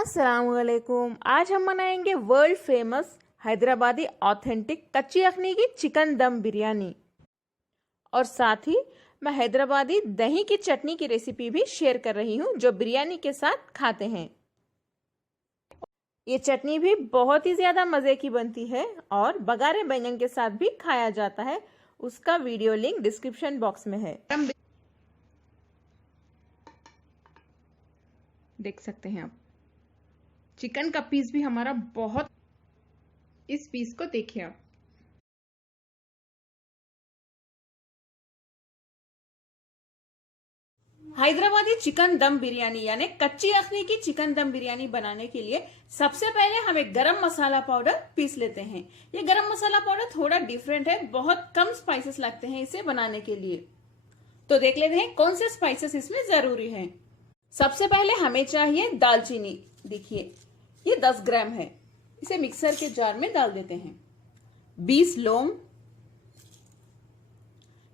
अस्सलामुअलैकुम। आज हम बनाएंगे वर्ल्ड फेमस हैदराबादी ऑथेंटिक कच्ची अखनी की चिकन दम बिरयानी और साथ ही मैं हैदराबादी दही की चटनी की रेसिपी भी शेयर कर रही हूँ जो बिरयानी के साथ खाते हैं। ये चटनी भी बहुत ही ज्यादा मजे की बनती है और बगारे बैंगन के साथ भी खाया जाता है। उसका वीडियो लिंक डिस्क्रिप्शन बॉक्स में है, देख सकते हैं आप। चिकन का पीस भी हमारा बहुत, इस पीस को देखिए आप। हैदराबादी चिकन दम बिरयानी यानी कच्ची अखनी की चिकन दम बिरयानी बनाने के लिए सबसे पहले हम एक गरम मसाला पाउडर पीस लेते हैं। ये गरम मसाला पाउडर थोड़ा डिफरेंट है, बहुत कम स्पाइसेस लगते हैं इसे बनाने के लिए। तो देख लेते हैं कौन से स्पाइसेस इसमें जरूरी हैं। सबसे पहले हमें चाहिए दालचीनी। देखिए ये 10 ग्राम है, इसे मिक्सर के जार में डाल देते हैं। 20 लौंग,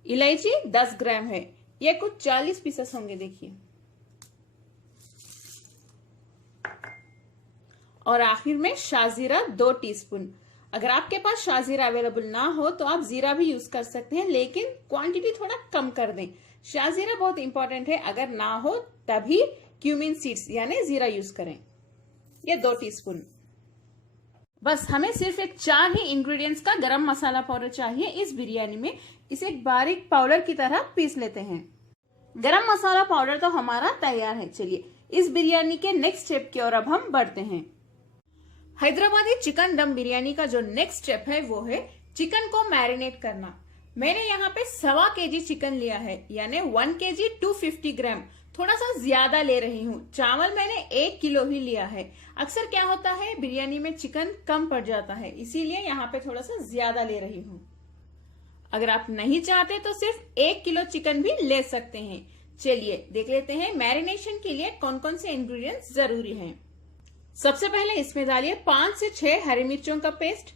इलायची 10 ग्राम है, ये कुछ 40 पीसेस होंगे। देखिए, और आखिर में शाजीरा 2 टीस्पून। अगर आपके पास शाजीरा अवेलेबल ना हो तो आप जीरा भी यूज कर सकते हैं, लेकिन क्वांटिटी थोड़ा कम कर दें। शाजीरा बहुत इंपॉर्टेंट है, अगर ना हो तभी क्यूमिन सीड्स यानी जीरा यूज करें। ये 2 टीस्पून। बस हमें सिर्फ एक 4 ही इंग्रेडिएंट्स का गरम मसाला पाउडर चाहिए इस बिरयानी में। इसे एक बारीक पाउडर की तरह पीस लेते हैं। गरम मसाला पाउडर तो हमारा तैयार है। चलिए इस बिरयानी के नेक्स्ट स्टेप की ओर अब हम बढ़ते हैं। हैदराबादी चिकन दम बिरयानी का जो नेक्स्ट स्टेप है वो है चिकन को मैरिनेट करना। मैंने यहाँ पे 1.25 kg चिकन लिया है, यानी 1 kg 250 ग्राम। थोड़ा सा ज्यादा ले रही हूँ। चावल मैंने 1 किलो ही लिया है। अक्सर क्या होता है बिरयानी में चिकन कम पड़ जाता है, इसीलिए यहाँ पे थोड़ा सा ज्यादा ले रही हूँ। अगर आप नहीं चाहते तो सिर्फ 1 किलो चिकन भी ले सकते हैं। चलिए देख लेते हैं मैरिनेशन के लिए कौन कौन से इंग्रेडिएंट्स जरूरी हैं। सबसे पहले इसमें डालिए 5 से 6 हरी मिर्चों का पेस्ट,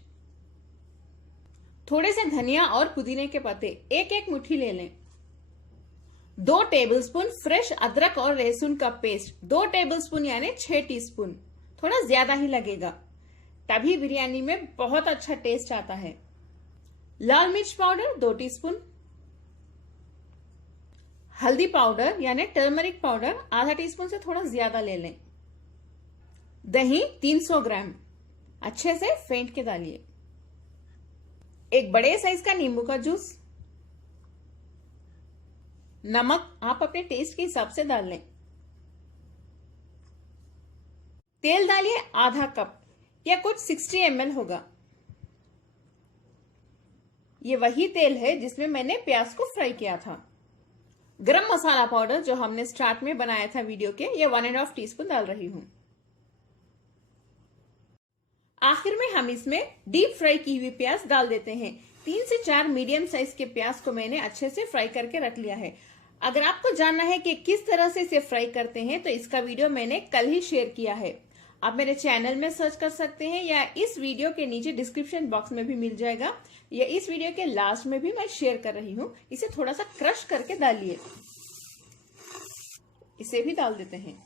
थोड़े से धनिया और पुदीने के पत्ते एक एक मुट्ठी ले लें। 2 टेबलस्पून फ्रेश अदरक और लहसुन का पेस्ट, 2 टेबलस्पून यानी 6 टीस्पून। थोड़ा ज्यादा ही लगेगा, तभी बिरयानी में बहुत अच्छा टेस्ट आता है। लाल मिर्च पाउडर 2 टीस्पून, हल्दी पाउडर यानी टर्मरिक पाउडर आधा टीस्पून से थोड़ा ज्यादा ले लें। दही 300 ग्राम, अच्छे से फेंट के डालिए। एक बड़े साइज का नींबू का जूस। नमक आप अपने टेस्ट के हिसाब से डाल लें। तेल डालिए आधा कप या कुछ 60 ml होगा। ये वही तेल है जिसमें मैंने प्याज को फ्राई किया था। गरम मसाला पाउडर जो हमने स्टार्ट में बनाया था वीडियो के, ये 1.5 टीस्पून डाल रही हूं। आखिर में हम इसमें डीप फ्राई की हुई प्याज डाल देते हैं। 3 से 4 मीडियम साइज के प्याज को मैंने अच्छे से फ्राई करके रख लिया है। अगर आपको जानना है कि किस तरह से इसे फ्राई करते हैं तो इसका वीडियो मैंने कल ही शेयर किया है। आप मेरे चैनल में सर्च कर सकते हैं या इस वीडियो के नीचे डिस्क्रिप्शन बॉक्स में भी मिल जाएगा, या इस वीडियो के लास्ट में भी मैं शेयर कर रही हूँ। इसे थोड़ा सा क्रश करके डालिए। इसे भी डाल देते हैं।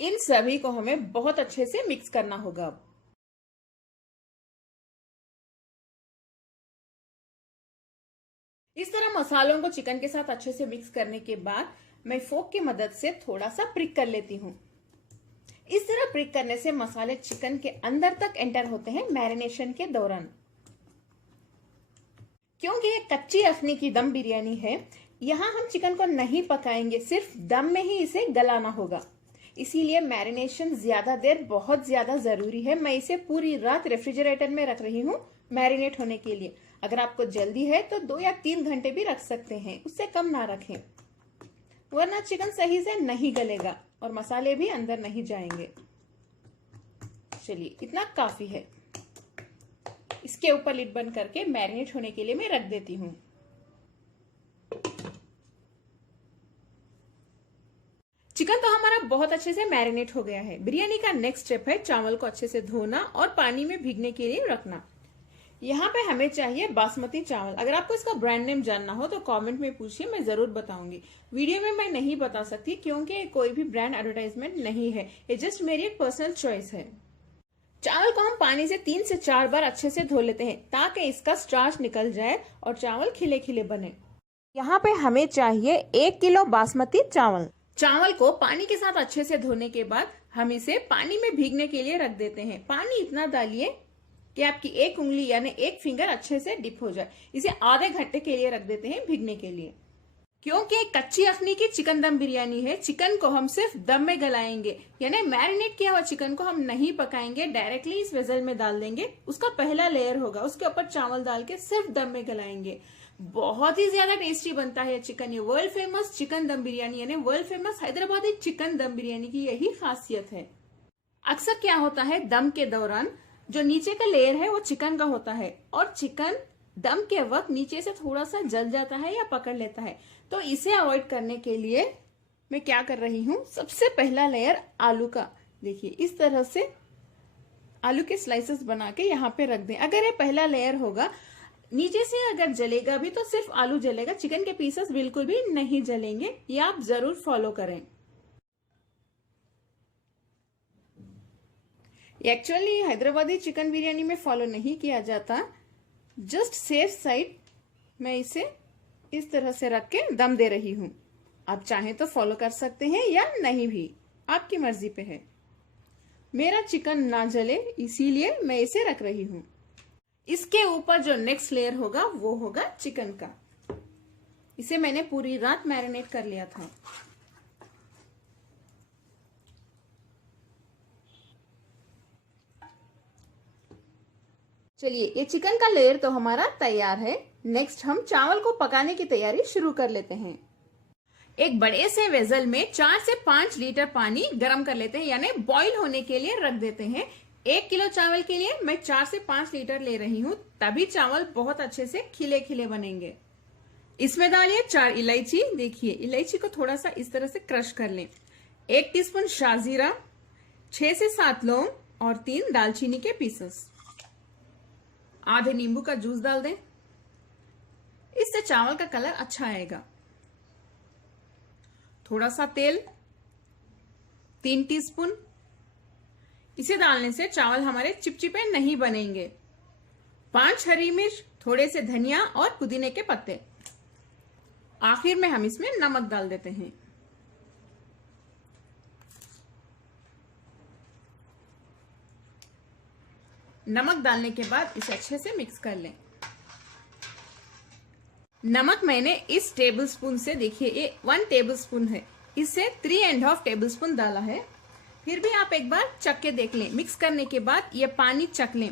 इन सभी को हमें बहुत अच्छे से मिक्स करना होगा। अब इस तरह मसालों को चिकन के साथ अच्छे से मिक्स करने के बाद मैं फोक की मदद से थोड़ा सा प्रिक कर लेती हूँ। इस तरह प्रिक करने से मसाले चिकन के अंदर तक एंटर होते हैं मैरिनेशन के दौरान। क्योंकि ये कच्ची अखनी की दम बिरयानी है, यहाँ हम चिकन को नहीं पकाएंगे, सिर्फ दम में ही इसे गलाना होगा। इसीलिए मैरिनेशन ज्यादा देर बहुत ज्यादा जरूरी है। मैं इसे पूरी रात रेफ्रिजरेटर में रख रही हूँ मैरिनेट होने के लिए। अगर आपको जल्दी है तो 2 या 3 घंटे भी रख सकते हैं, उससे कम ना रखें, वरना चिकन सही से नहीं गलेगा और मसाले भी अंदर नहीं जाएंगे। चलिए इतना काफी है। इसके ऊपर लिड बंद करके मैरिनेट होने के लिए मैं रख देती हूँ। चिकन तो हमारा बहुत अच्छे से मैरिनेट हो गया है। बिरयानी का नेक्स्ट स्टेप है चावल को अच्छे से धोना और पानी में भीगने के लिए रखना। यहाँ पे हमें चाहिए बासमती चावल। अगर आपको इसका ब्रांड नेम जानना हो तो कमेंट में पूछिए, मैं जरूर बताऊंगी। वीडियो में मैं नहीं बता सकती क्योंकि कोई भी ब्रांड एडवर्टाइजमेंट नहीं है, ये जस्ट मेरी एक पर्सनल चॉइस है। चावल को हम पानी से 3 से 4 बार अच्छे से धो लेते हैं ताकि इसका स्टार्च निकल जाए और चावल खिले खिले बने। यहाँ पे हमें चाहिए 1 किलो बासमती चावल। चावल को पानी के साथ अच्छे से धोने के बाद हम इसे पानी में भीगने के लिए रख देते हैं। पानी इतना डालिए कि आपकी एक उंगली यानी एक फिंगर अच्छे से डिप हो जाए। इसे आधे घंटे के लिए रख देते हैं भीगने के लिए। क्योंकि कच्ची अखनी की चिकन दम बिरयानी है, चिकन को हम सिर्फ दम में गलाएंगे, यानी मैरिनेट किया हुआ चिकन को हम नहीं पकाएंगे, डायरेक्टली इस वेसल में डाल देंगे। उसका पहला लेयर होगा, उसके ऊपर चावल डाल के सिर्फ दम में गलाएंगे। बहुत ही ज्यादा टेस्टी बनता है चिकन। ये वर्ल्ड फेमस चिकन दम बिरयानी यानी वर्ल्ड फेमस हैदराबादी चिकन दम बिरयानी की यही खासियत है। अक्सर क्या होता है, दम के दौरान जो नीचे का लेयर है वो चिकन का होता है और चिकन दम के वक्त नीचे से थोड़ा सा जल जाता है या पकड़ लेता है। तो इसे अवॉइड करने के लिए मैं क्या कर रही हूँ, सबसे पहला लेयर आलू का, देखिए इस तरह से आलू के स्लाइसेस बना के यहाँ पे रख दें। अगर ये पहला लेयर होगा, नीचे से अगर जलेगा भी तो सिर्फ आलू जलेगा, चिकन के पीसेस बिल्कुल भी नहीं जलेंगे। ये आप जरूर फॉलो करें। एक्चुअली हैदराबादी चिकन बिरयानी में फॉलो नहीं किया जाता, जस्ट सेफ साइड मैं इसे इस तरह से रख के दम दे रही हूं। आप चाहें तो फॉलो कर सकते हैं या नहीं भी, आपकी मर्जी पे है। मेरा चिकन ना जले इसीलिए मैं इसे रख रही हूं। इसके ऊपर जो नेक्स्ट लेयर होगा वो होगा चिकन का। इसे मैंने पूरी रात मैरिनेट कर लिया था। चलिए, ये चिकन का लेयर तो हमारा तैयार है। नेक्स्ट हम चावल को पकाने की तैयारी शुरू कर लेते हैं। एक बड़े से वेसल में 4 से 5 लीटर पानी गर्म कर लेते हैं, यानी बॉईल होने के लिए रख देते हैं। 1 किलो चावल के लिए मैं 4 से 5 लीटर ले रही हूँ, तभी चावल बहुत अच्छे से खिले खिले बनेंगे। इसमें डालिए 4 इलायची। देखिए इलायची को थोड़ा सा इस तरह से क्रश कर लें। 1 टीस्पून शाजीरा, 6 से 7 लौंग और 3 दालचीनी के पीसेस। आधे नींबू का जूस डाल दें, इससे चावल का कलर अच्छा आएगा। थोड़ा सा तेल, 3 टीस्पून। इसे डालने से चावल हमारे चिपचिपे नहीं बनेंगे। 5 हरी मिर्च, थोड़े से धनिया और पुदीने के पत्ते। आखिर में हम इसमें नमक डाल देते हैं। नमक डालने के बाद इसे अच्छे से मिक्स कर लें। नमक मैंने इस टेबलस्पून से, देखिए ये 1 टेबलस्पून है, इससे 3.5 टेबलस्पून डाला है। फिर भी आप एक बार चख के देख लें। मिक्स करने के बाद ये पानी चख लें।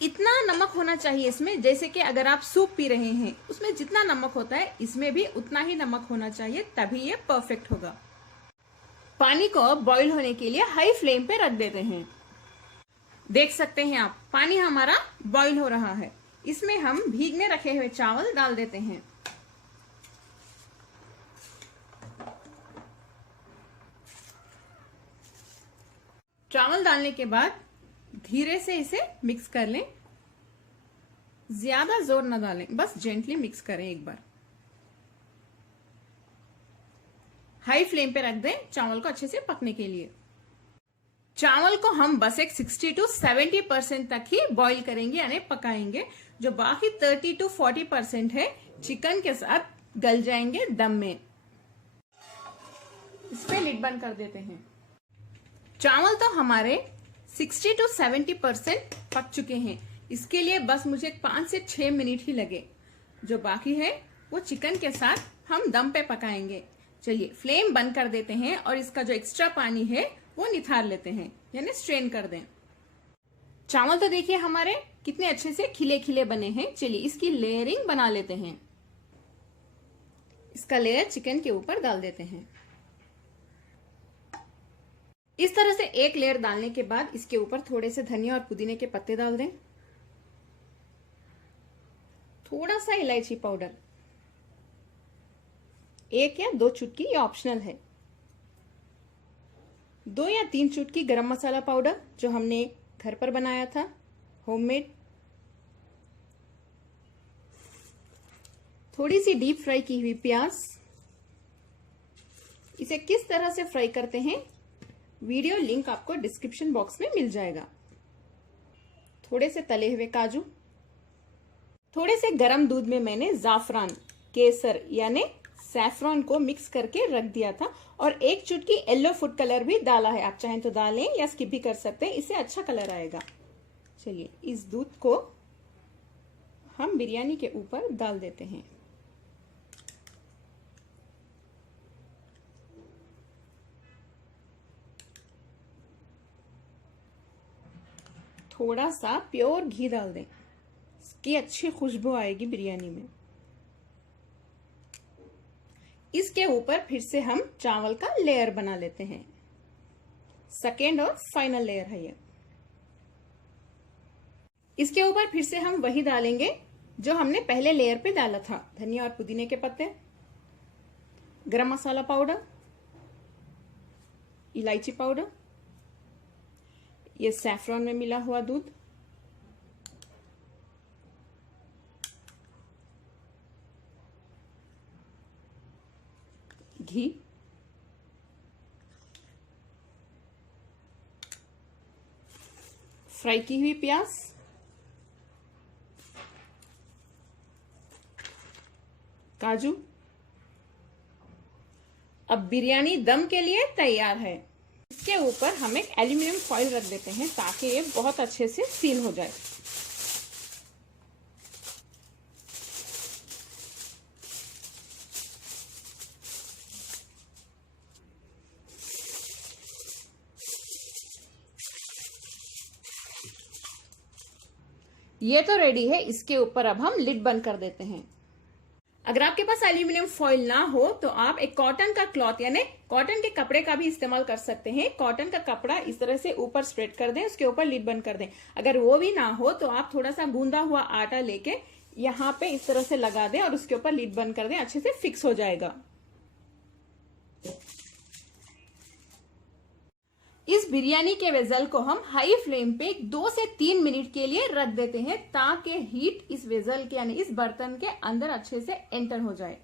इतना नमक होना चाहिए इसमें, जैसे कि अगर आप सूप पी रहे हैं उसमें जितना नमक होता है इसमें भी उतना ही नमक होना चाहिए, तभी ये परफेक्ट होगा। पानी को बॉईल होने के लिए हाई फ्लेम पे रख देते हैं। देख सकते हैं आप, पानी हमारा बॉईल हो रहा है। इसमें हम भीगने रखे हुए चावल डाल देते हैं। चावल डालने के बाद धीरे से इसे मिक्स कर लें। ज्यादा जोर न डालें, बस जेंटली मिक्स करें एक बार। हाई फ्लेम पे रख दें चावल को अच्छे से पकने के लिए। चावल को हम बस एक 60 to 70% तक ही बॉईल करेंगे यानी पकाएंगे। जो बाकी 30 to 40% है चिकन के साथ गल जाएंगे दम में। इस पे लिड बंद कर देते हैं। चावल तो हमारे 60 to 70% पक चुके हैं। इसके लिए बस मुझे 5 से 6 मिनट ही लगे। जो बाकी है वो चिकन के साथ हम दम पे पकाएंगे। चलिए फ्लेम बंद कर देते हैं और इसका जो एक्स्ट्रा पानी है वो निथार लेते हैं, यानी स्ट्रेन कर दें। चावल तो देखिए हमारे कितने अच्छे से खिले खिले बने हैं। चलिए इसकी लेयरिंग बना लेते हैं। इसका लेयर चिकन के ऊपर डाल देते हैं। इस तरह से एक लेयर डालने के बाद इसके ऊपर थोड़े से धनिया और पुदीने के पत्ते डाल दें। थोड़ा सा इलायची पाउडर, 1 या 2 चुटकी, ये ऑप्शनल है। 2 या 3 चुटकी गरम मसाला पाउडर जो हमने घर पर बनाया था, होममेड। थोड़ी सी डीप फ्राई की हुई प्याज। इसे किस तरह से फ्राई करते हैं वीडियो लिंक आपको डिस्क्रिप्शन बॉक्स में मिल जाएगा। थोड़े से तले हुए काजू। थोड़े से गरम दूध में मैंने जाफरान, केसर यानी सैफरॉन को मिक्स करके रख दिया था और एक चुटकी येलो फूड कलर भी डाला है। आप चाहें तो डालें या स्किप भी कर सकते हैं, इससे अच्छा कलर आएगा। चलिए इस दूध को हम बिरयानी के ऊपर डाल देते हैं। थोड़ा सा प्योर घी डाल दें, इसकी अच्छी खुशबू आएगी बिरयानी में। इसके ऊपर फिर से हम चावल का लेयर बना लेते हैं। सेकेंड और फाइनल लेयर है ये। इसके ऊपर फिर से हम वही डालेंगे जो हमने पहले लेयर पे डाला था। धनिया और पुदीने के पत्ते, गरम मसाला पाउडर, इलायची पाउडर, ये सैफरॉन में मिला हुआ दूध, घी, फ्राई की हुई प्याज, काजू। अब बिरयानी दम के लिए तैयार है। इसके ऊपर हम एक एल्यूमिनियम फॉइल रख देते हैं ताकि ये बहुत अच्छे से सील हो जाए। ये तो रेडी है। इसके ऊपर अब हम लिड बंद कर देते हैं। अगर आपके पास एल्यूमिनियम फॉइल ना हो तो आप एक कॉटन का क्लॉथ यानी कॉटन के कपड़े का भी इस्तेमाल कर सकते हैं। कॉटन का कपड़ा इस तरह से ऊपर स्प्रेड कर दें, उसके ऊपर लिड बंद कर दें। अगर वो भी ना हो तो आप थोड़ा सा गूंदा हुआ आटा लेके यहाँ पे इस तरह से लगा दें और उसके ऊपर लिड बंद कर दें, अच्छे से फिक्स हो जाएगा। इस बिरयानी के वेजल को हम हाई फ्लेम पे 2 से 3 मिनट के लिए रख देते हैं ताकि हीट इस वेजल के यानी इस बर्तन के अंदर अच्छे से एंटर हो जाए।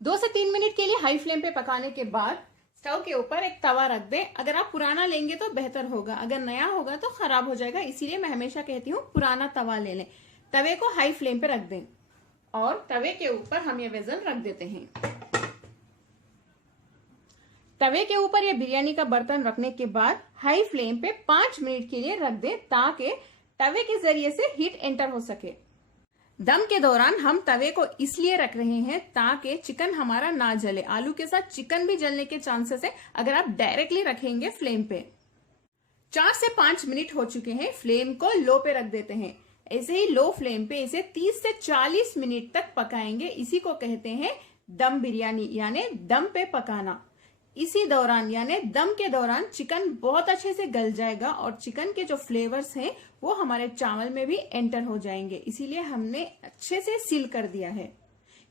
2 से 3 मिनट के लिए हाई फ्लेम पे पकाने के बाद स्टोव के ऊपर एक तवा रख दें। अगर आप पुराना लेंगे तो बेहतर होगा, अगर नया होगा तो खराब हो जाएगा, इसीलिए मैं हमेशा कहती हूँ पुराना तवा ले लें। तवे को हाई फ्लेम पे रख दें और तवे के ऊपर हम ये वेजल रख देते हैं। तवे के ऊपर ये बिरयानी का बर्तन रखने के बाद हाई फ्लेम पे 5 मिनट के लिए रख दें ताकि तवे के जरिए से हीट एंटर हो सके। दम के दौरान हम तवे को इसलिए रख रहे हैं ताकि चिकन हमारा ना जले। आलू के साथ चिकन भी जलने के चांसेस है अगर आप डायरेक्टली रखेंगे फ्लेम पे। 4 से 5 मिनट हो चुके हैं, फ्लेम को लो पे रख देते हैं। ऐसे ही लो फ्लेम पे इसे 30 से 40 मिनट तक पकाएंगे। इसी को कहते हैं दम बिरयानी यानी दम पे पकाना। इसी दौरान यानी दम के दौरान चिकन बहुत अच्छे से गल जाएगा और चिकन के जो फ्लेवर्स हैं वो हमारे चावल में भी एंटर हो जाएंगे, इसीलिए हमने अच्छे से सील कर दिया है।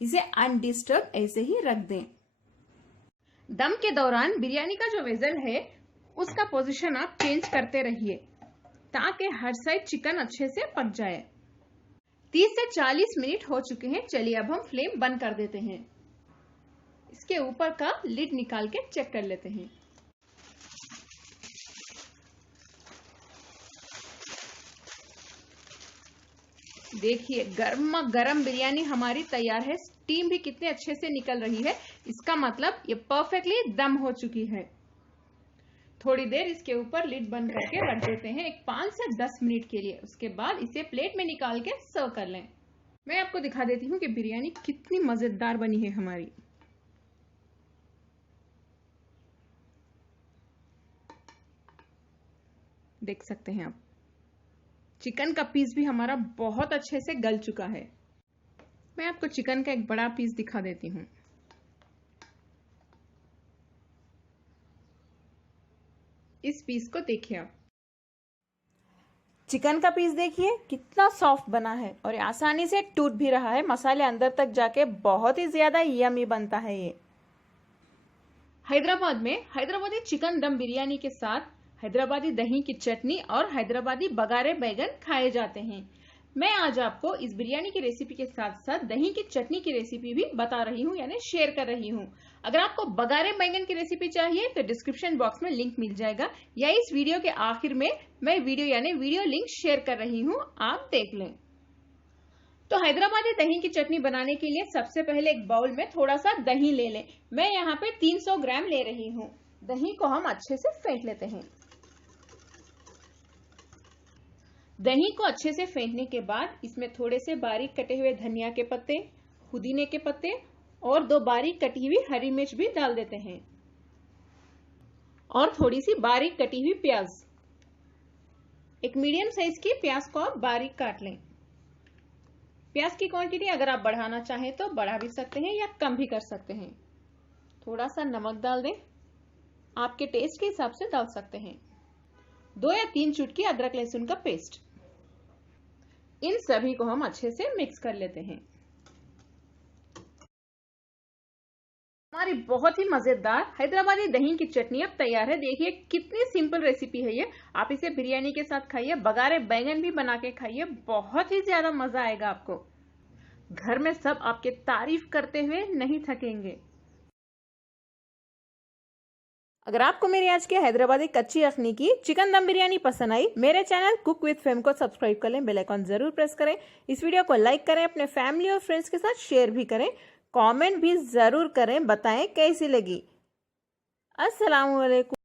इसे अनडिस्टर्ब ऐसे ही रख दें। दम के दौरान बिरयानी का जो वेजल है उसका पोजीशन आप चेंज करते रहिए ताकि हर साइड चिकन अच्छे से पक जाए। 30 से 40 मिनट हो चुके हैं। चलिए अब हम फ्लेम बंद कर देते हैं। इसके ऊपर का लिड निकाल के चेक कर लेते हैं। देखिए गर्मा गर्म बिरयानी हमारी तैयार है। स्टीम भी कितने अच्छे से निकल रही है, इसका मतलब ये परफेक्टली दम हो चुकी है। थोड़ी देर इसके ऊपर लिड बंद करके रख देते हैं, एक 5 से 10 मिनट के लिए। उसके बाद इसे प्लेट में निकाल के सर्व कर लें। मैं आपको दिखा देती हूँ कि बिरयानी कितनी मजेदार बनी है हमारी। देख सकते हैं आप, चिकन का पीस भी हमारा बहुत अच्छे से गल चुका है। मैं आपको चिकन का एक बड़ा पीस दिखा देती हूँ। इस पीस को देखिए आप, चिकन का पीस देखिए कितना सॉफ्ट बना है और आसानी से टूट भी रहा है। मसाले अंदर तक जाके बहुत ही ज्यादा यमी बनता है ये। हैदराबाद में हैदराबादी चिकन दम बिरयानी के साथ हैदराबादी दही की चटनी और हैदराबादी बगारे बैगन खाए जाते हैं। मैं आज आपको इस बिरयानी की रेसिपी के साथ साथ दही की चटनी की रेसिपी भी बता रही हूँ, यानी शेयर कर रही हूँ। अगर आपको बगारे बैंगन की रेसिपी चाहिए तो डिस्क्रिप्शन बॉक्स में लिंक मिल जाएगा, या इस वीडियो के आखिर में मैं वीडियो लिंक शेयर कर रही हूँ, आप देख लें। तो हैदराबादी दही की चटनी बनाने के लिए सबसे पहले एक बाउल में थोड़ा सा दही ले लें। मैं यहाँ पे 300 ग्राम ले रही हूँ। दही को हम अच्छे से फेंट लेते हैं। दही को अच्छे से फेंटने के बाद इसमें थोड़े से बारीक कटे हुए धनिया के पत्ते, पुदीने के पत्ते और 2 बारीक कटी हुई हरी मिर्च भी डाल देते हैं, और थोड़ी सी बारीक कटी हुई प्याज। एक मीडियम साइज की प्याज को आप बारीक काट लें। प्याज की क्वांटिटी अगर आप बढ़ाना चाहें तो बढ़ा भी सकते हैं या कम भी कर सकते हैं। थोड़ा सा नमक डाल दें, आपके टेस्ट के हिसाब से डाल सकते हैं। 2 या 3 चुटकी अदरक लहसुन का पेस्ट। इन सभी को हम अच्छे से मिक्स कर लेते हैं। हमारी बहुत ही मजेदार हैदराबादी दही की चटनी अब तैयार है। देखिए कितनी सिंपल रेसिपी है ये। आप इसे बिरयानी के साथ खाइए, बगारे बैंगन भी बना के खाइए, बहुत ही ज्यादा मजा आएगा आपको। घर में सब आपके तारीफ करते हुए नहीं थकेंगे। अगर आपको मेरी आज की हैदराबादी कच्ची अखनी की चिकन दम बिरयानी पसंद आई, मेरे चैनल कुक विद फेम को सब्सक्राइब कर लें, बेल आइकन जरूर प्रेस करें, इस वीडियो को लाइक करें, अपने फैमिली और फ्रेंड्स के साथ शेयर भी करें, कमेंट भी जरूर करें, बताएं कैसी लगी। अस्सलाम वालेकुम।